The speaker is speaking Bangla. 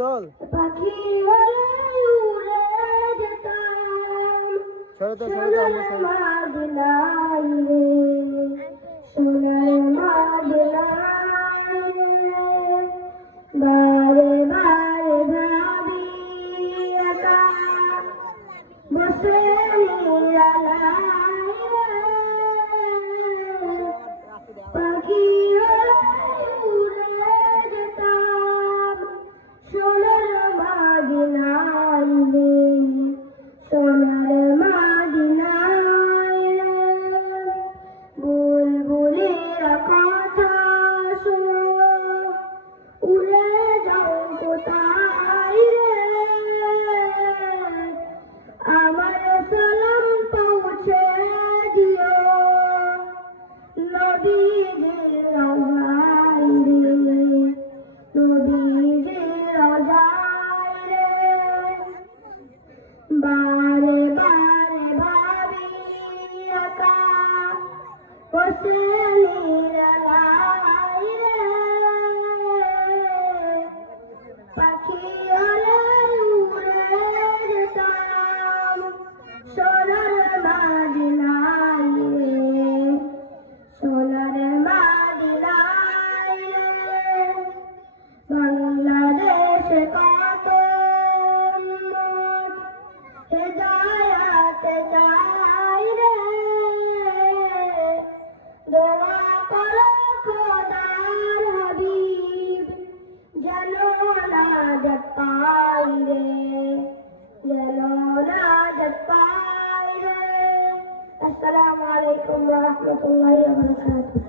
জল পাখি হলে উড়ে যেতাম সোনার মদিনায় রে, সোনার মদিনায় রে। বারে বারে ভাবি একা বসে নিরালায় রে, পাখি হলে উড়ে যেতাম সোনার মদিনায় রে, সোনার মদিনায় রে। বুলবুলের কথা শোনো উড়ে যাও কোথায় রে, আমার সালাম পৌঁছে দিও নবীজির রওজায় রে, নবীজির রওজায় রে। বারে বারে ভাবি একা বসে নিরালায় রে, পাখি হলে উড়ে যেতাম সোনার মদিনায় রে, সোনার মদিনায় রে। বাংলাদেশে কত উম্মত হেদায়াত চাই রে, দোয়া করো খোদার হাবিব যেন নাজাত পাই রে, যেন নাজাত পাই রে। আসসালামু আলাইকুম ওয়া রাহমাতুল্লাহি ওয়া বারাকাতুহু।